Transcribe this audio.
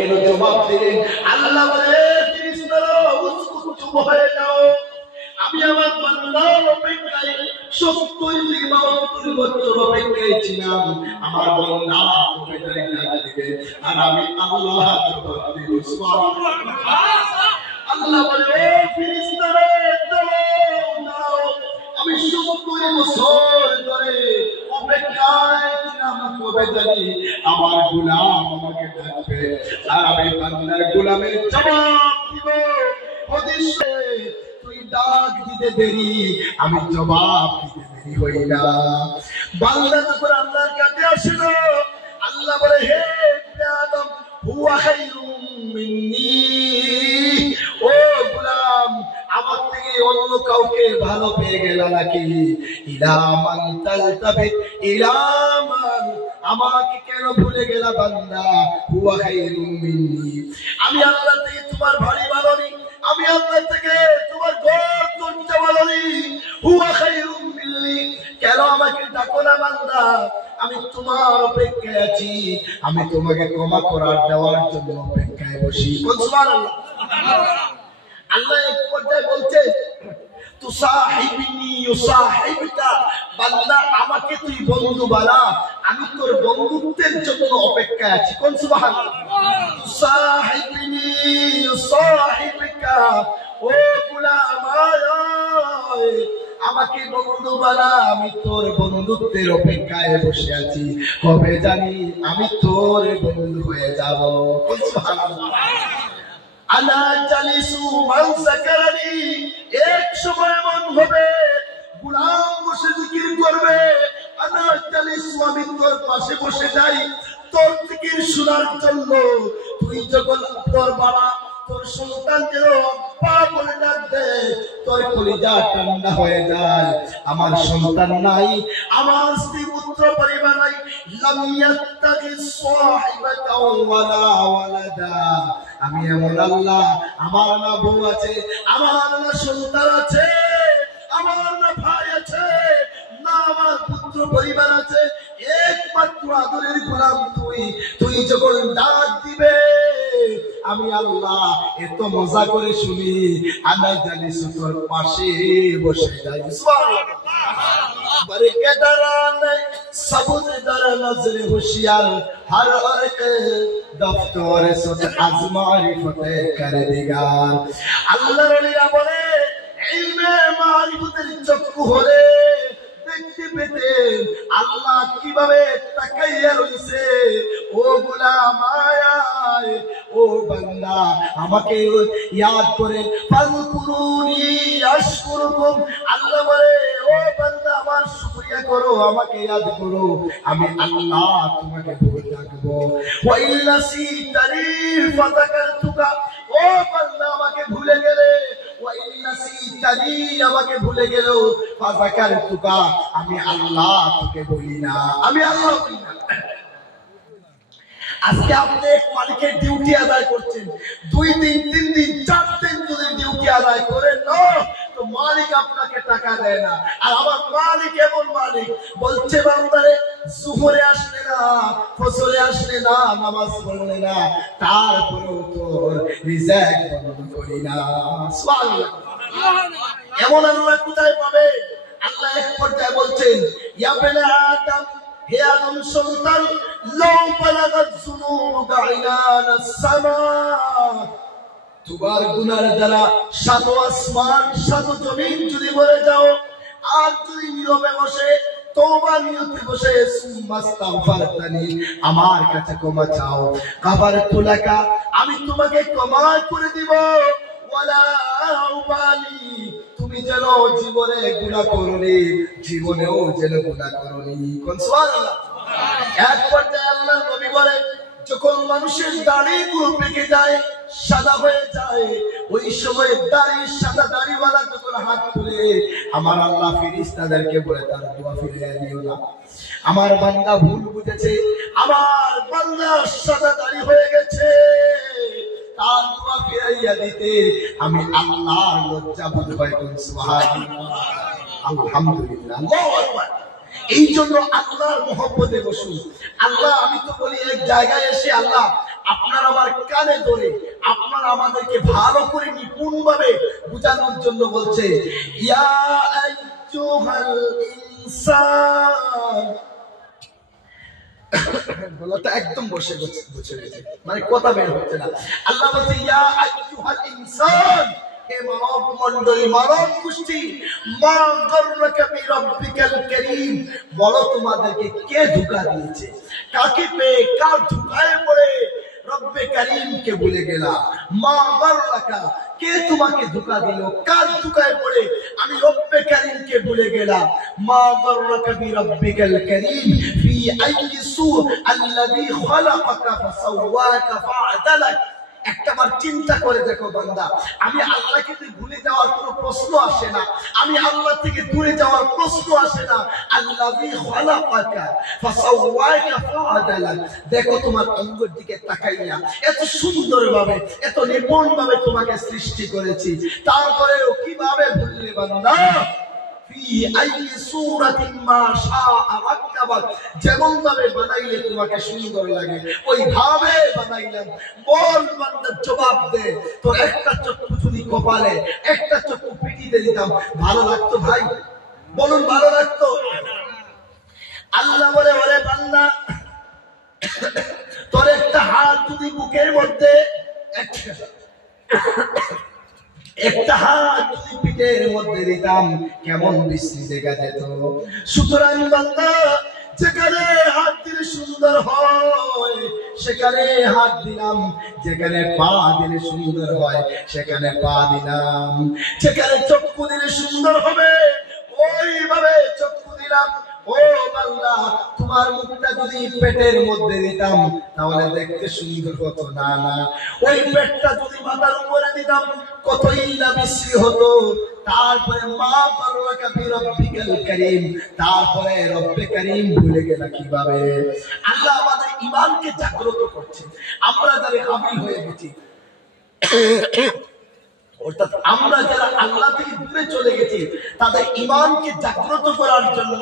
কেন জবাব দিলেন? আল্লাহ বলে ফেরেশতারা উসকুত চুপ হয়ে যাও, আমি আমার বান্দার অপেক্ষায় 70 থেকে 72 বছর অপেক্ষায় ছিলাম, আমার বান্দা কবে জানি ডাক দিবে আর আমি আল্লাহ জবাব দিব। সুবহানাল্লাহ। আল্লাহ বলে ফেরেশতারা দাঁড়াও, আমি 70 বছর ধরে অপেক্ষায় ছিলাম কবে জানি আমার গোলাম আমাকে ডাকবে আর আমি বান্দার গোলামের জবাব দিব। ওদেশে তুই ডাক দিতে দেরি, আমি জবাব দিতে দেরি হই না। বান্দা যখন আল্লাহর কাছে আসলো, আল্লাহ বলে হে আদম হুয়া খায়রুম মিন্নি, ও গোলাম আমার থেকে অন্য কাউকে ভালো পেয়ে গেল নাকি? ইলা মান তালতাবিত ইলা মান, আমাকে কেন ভুলে গেল বান্দা? হুয়া খায়রুম মিন্নি, আমি আল্লাহ থেকে তোমার ভারী ভালো নেই, আমি আল্লাহ থেকে তোমার ঘর দরজা ভালো নেই। হুয়া খায়রুম মিন্নি, কেন আমাকে ডাকো না বান্দা? আমি তোমার অপেক্ষায় আছি, আমি তোমাকে ক্ষমা করার দেওয়ার জন্য অপেক্ষায় বসি। সুবহানাল্লাহ। আল্লাহ এক পর্যায়ে বলছে তুসাহিবিনি ইউসাহিবুকা, বান্দা আমাকে তুই বন্ধু বানা, আমি তোর বন্ধুত্বের জন্য অপেক্ষায় আছি। কোন সুবহানাল্লাহ। তুসাহিবিনি ইউসাহিবুকা, ও গোলাম আমাকে বন্ধু বানা, আমি তোর বন্ধুত্বের অপেক্ষায় বসে আছি, কবে জানি আমি তোর বন্ধু হয়ে যাব। সুবহানাল্লাহ। আলা জালিসু মান যাকারানি, এক সময় এমন হবে গোলাম বসে জিকির করবে, আলা জালিসু আমি তোর পাশে বসে যাই তোর জিকির শোনার জন্য। তুই যখন তোর বাবা তোর সন্তান যেন আব্বা বলে ডাকবে, তোর কলিজা ঠান্ডা হয়ে যায়। আমার সন্তান নাই, আমার স্ত্রী পুত্র পরিবার নাই, লাম ইয়াত্তাখিজ সাহিবাতাও ওয়ালা ওয়ালাদা, আমি এমন আল্লাহ, আমার না বউ আছে, আমার না সন্তান আছে, আমার না ভাই আছে, না আমার পুত্র পরিবার আছে, একমাত্র আদরের গোলাম তুই। তুই যখন ডাক দিবে আমি আল্লাহ এত মজা করে শুনি, আনা জানিস তোর পাশে বসে যাই। সুবহানাল্লাহ। বরকে দরানে সবুজ দর নজরে হুশিয়ার, হর হর কে দফতর সুত আজমারি ফতে কর দিগার। আল্লাহর ওলিরা বলে ইলমে মারিফতের চক্ষু হলে দেখতে পেতেন আল্লাহ কিভাবে তাকাইয়া রইছে। ও গোলাম আয়, ও বান্দা আমাকে ইয়াদ করে ফাযকুরুনি আশকুরুকুম, আল্লাহ বলে ও বান্দা আমার শুকরিয়া করো, আমাকে ইয়াদ করো, আমি আল্লাহ তোমাকে ভুলে রাখবো। ওয়া ইল্লাসিতানি ফাযাকারতুকা, ও বান্দা আমাকে ভুলে গেলে, ওয়া ইল্লাসিতানি আমাকে ভুলে গেল, ফাযাকারতুকা আমি আল্লাহ তোকে বলি না, আমি আল্লাহ বলি না। আজকে আপনি এক মালিকের ডিউটি আদায় করছেন, 2 দিন 3 দিন 4 দিন যদি ডিউটি আদায় করেন না তো মালিক আপনাকে টাকা দেয় না। আর আমার মালিক এমন মালিক বলছে বান্দারে জোহরে আসলে না, ফজরে আসলে না, নামাজ পড়লে না, তারপরেও তোর রিজিক বন্ধ করি না। সুবহানাল্লাহ। এমন আল্লাহ কোথায় পাবে? আল্লাহ এক পর্যায়ে বলছেন ইয়া বনি আদম, হে আদম সন্তান, লাউ বালাগাত যুনুবুকা ইলানাস সামা, তোমার গুনার দ্বারা 7 আসমান 7 জমিন যদি ভরে যাও আর যদি নীরবে বসে তওবা নিয়তে বসে সুম্মাস্তাগফারতানি, আমার কাছে ক্ষমা চাও, গাফারতু লাকা, আমি তোমাকে ক্ষমা করে দিব, ওয়ালা উবালি, তুমি যেন জীবনে গুনাহ করনি, জীবনেও যেন গুনাহ করনি। কোন সুবহানাল্লাহ। এক পর্যায়ে আল্লাহ নবী বলে যখন মানুষের দাড়িগুলো পেকে যায়, সাদা হয়ে যায়, ওই সময় দাড়ি সাদা দাড়িওয়ালা যখন হাত তুলে আমার আল্লাহ ফেরেশতাদেরকে বলে তার দোয়া ফিরিয়ে দিও না, আমার বান্দা ভুল বুঝেছে, আমার বান্দা সাদা দাড়ি হয়ে গেছে, তার দোয়া ফিরাইয়া দিতে আমি আল্লাহর লজ্জা বোধ হয়। সুবহানাল্লাহ, আলহামদুলিল্লাহ, আল্লাহু আকবার। এই জন্য আল্লাহর মহব্বতে বসুন। আল্লাহ, আমি তো বলি এক জায়গায় এসে আল্লাহ আপনার আমার কানে ধরে আপনার আমাদেরকে ভালো করে নিপুণভাবে বোঝানোর জন্য বলছে, ইয়া আইয়ুহাল ইনসান। গলাটা একদম বসে গেছে, মানে কথা বের হচ্ছে না। আল্লাহ বলছে ইয়া আইয়ুহাল ইনসান, হে মানব মণ্ডলী, মানব গোষ্ঠী, মা গররাকা বিরাব্বিকাল কারীম, বলো তোমাদেরকে কে ধোঁকা দিয়েছে, কাকে পেয়ে কার ধোঁকায় পড়ে রব্বে কারীমকে ভুলে গেলা। মা গররাকা, কে তোমাকে ধোঁকা দিল, কার ধোঁকায় পড়ে আমি রব্বে কারীমকে ভুলে গেলাম। মা গররাকা বিরাব্বিকাল কারীম ফি আইয়ি সূর আল্লাযী খালাকাকা ফাসাওয়াকা ফাআদালাক। একটাবার চিন্তা করে দেখো বান্দা, আমি আল্লাহকে ভুলে যাওয়ার কোনো প্রশ্ন আসে না, আমি আল্লাহ থেকে দূরে যাওয়ার প্রশ্ন আসে না। আল্লাযী খালাকাকা ফাসাওয়াকা ফাআদালাক, দেখো তোমার অঙ্গের দিকে তাকাইয়া এত সুন্দরভাবে এত নিপুণভাবে তোমাকে সৃষ্টি করেছি, তারপরেও কিভাবে ভুললে বান্দা। যেমন ভাবে বানাইলে তোমাকে সুন্দর লাগে ওইভাবে বানাইলাম। বল বান্দা, জবাব দে, তোর একটা চক্ষু যদি কপালে একটা চক্ষু পিঠিতে দিতাম ভালো লাগতো ভাই? বলুন ভালো লাগতো? আল্লাহ বলে, ওরে বান্দা, তোর একটা হাত যদি বুকের মধ্যে, একটা হাত যদি পিঠের মধ্যে দিতাম কেমন বিশ্রী দেখা যেত। সুতরাং বান্দা, যেখানে হাত দিলে সুন্দর হয় সেখানে হাত দিলাম, যেখানে পা দিলে সুন্দর হয় সেখানে পা দিলাম, যেখানে চক্ষু দিলে সুন্দর হবে ওইভাবে চক্ষু দিলাম। ও বান্দা, তোমার মুখটা যদি পেটের মধ্যে দিতাম তাহলে দেখতে সুন্দর হতো না, না ওই পেটটা যদি মাথার উপরে দিতাম কতই না বিশ্রী হতো। তারপরে মা গররাকা বিরাব্বিকাল কারীম, তারপরে রব্বে কারীম ভুলে গেলা কিভাবে? আল্লাহ আমাদের ঈমানকে জাগ্রত করছে। আমরা যারা গাফিল হয়ে গেছি, অর্থাৎ আমরা যারা আল্লাহ থেকে দূরে চলে গেছি, তাদের ঈমানকে জাগ্রত করার জন্য